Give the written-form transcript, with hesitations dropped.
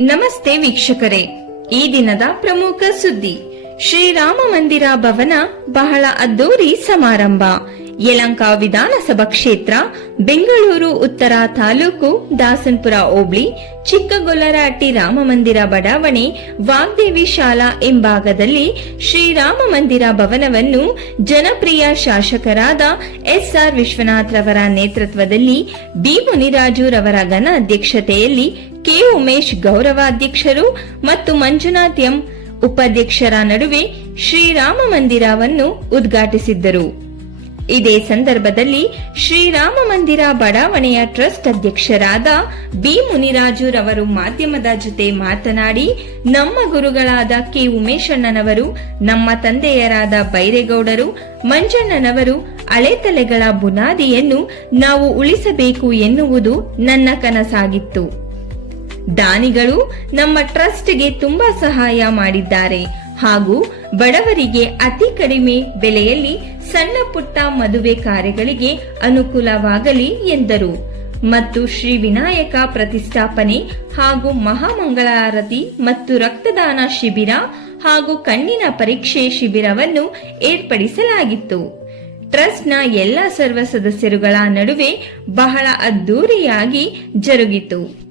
ನಮಸ್ತೆ ವೀಕ್ಷಕರೇ, ಈ ದಿನದ ಪ್ರಮುಖ ಸುದ್ದಿ. ಶ್ರೀರಾಮ ಮಂದಿರ ಭವನ ಬಹಳ ಅದ್ದೂರಿ ಸಮಾರಂಭ. ಯಲಹಂಕ ವಿಧಾನಸಭಾ ಕ್ಷೇತ್ರ, ಬೆಂಗಳೂರು ಉತ್ತರ ತಾಲೂಕು, ದಾಸನಪುರ ಹೋಬಳಿ, ಚಿಕ್ಕಗೊಲ್ಲರಹಟ್ಟಿ ರಾಮ ಮಂದಿರ ಬಡಾವಣೆ, ವಾಗ್ದೇವಿ ಶಾಲಾ ಎಂಬಾಗದಲ್ಲಿ ಶ್ರೀರಾಮ ಮಂದಿರ ಭವನವನ್ನು ಜನಪ್ರಿಯ ಶಾಸಕರಾದ ಎಸ್.ಆರ್. ವಿಶ್ವನಾಥ್ ರವರ ನೇತೃತ್ವದಲ್ಲಿ ಬಿ. ಮುನಿರಾಜು ರವರ ಘನ ಅಧ್ಯಕ್ಷತೆಯಲ್ಲಿ ಕೆ. ಉಮೇಶ್ ಗೌರವಾಧ್ಯಕ್ಷರು ಮತ್ತು ಮಂಜುನಾಥ್ ಎಂ. ಉಪಾಧ್ಯಕ್ಷರ ನಡುವೆ ಶ್ರೀರಾಮ ಮಂದಿರವನ್ನು ಉದ್ಘಾಟಿಸಿದ್ದರು. ಇದೇ ಸಂದರ್ಭದಲ್ಲಿ ಶ್ರೀರಾಮ ಮಂದಿರ ಬಡಾವಣೆಯ ಟ್ರಸ್ಟ್ ಅಧ್ಯಕ್ಷರಾದ ಬಿ. ಮುನಿರಾಜು ರವರು ಮಾಧ್ಯಮದ ಜೊತೆ ಮಾತನಾಡಿ, ನಮ್ಮ ಗುರುಗಳಾದ ಕೆ. ಉಮೇಶಣ್ಣನವರು, ನಮ್ಮ ತಂದೆಯರಾದ ಬೈರೇಗೌಡರು, ಮಂಜಣ್ಣನವರು ಹಳೆತಲೆಗಳ ಬುನಾದಿಯನ್ನು ನಾವು ಉಳಿಸಬೇಕು ಎನ್ನುವುದು ನನ್ನ ಕನಸಾಗಿತ್ತು. ದಾನಿಗಳು ನಮ್ಮ ಟ್ರಸ್ಟ್ಗೆ ತುಂಬಾ ಸಹಾಯ ಮಾಡಿದ್ದಾರೆ ಹಾಗೂ ಬಡವರಿಗೆ ಅತಿ ಕಡಿಮೆ ಬೆಲೆಯಲ್ಲಿ ಸಣ್ಣ ಪುಟ್ಟ ಮದುವೆ ಕಾರ್ಯಗಳಿಗೆ ಅನುಕೂಲವಾಗಲಿ ಎಂದರು. ಮತ್ತು ಶ್ರೀ ವಿನಾಯಕ ಪ್ರತಿಷ್ಠಾಪನೆ ಹಾಗೂ ಮಹಾಮಂಗಳಾರತಿ ಮತ್ತು ರಕ್ತದಾನ ಶಿಬಿರ ಹಾಗೂ ಕಣ್ಣಿನ ಪರೀಕ್ಷೆ ಶಿಬಿರವನ್ನು ಏರ್ಪಡಿಸಲಾಗಿತ್ತು. ಟ್ರಸ್ಟ್ನ ಎಲ್ಲ ಸರ್ವ ಸದಸ್ಯರುಗಳ ನಡುವೆ ಬಹಳ ಅದ್ದೂರಿಯಾಗಿ ಜರುಗಿತು.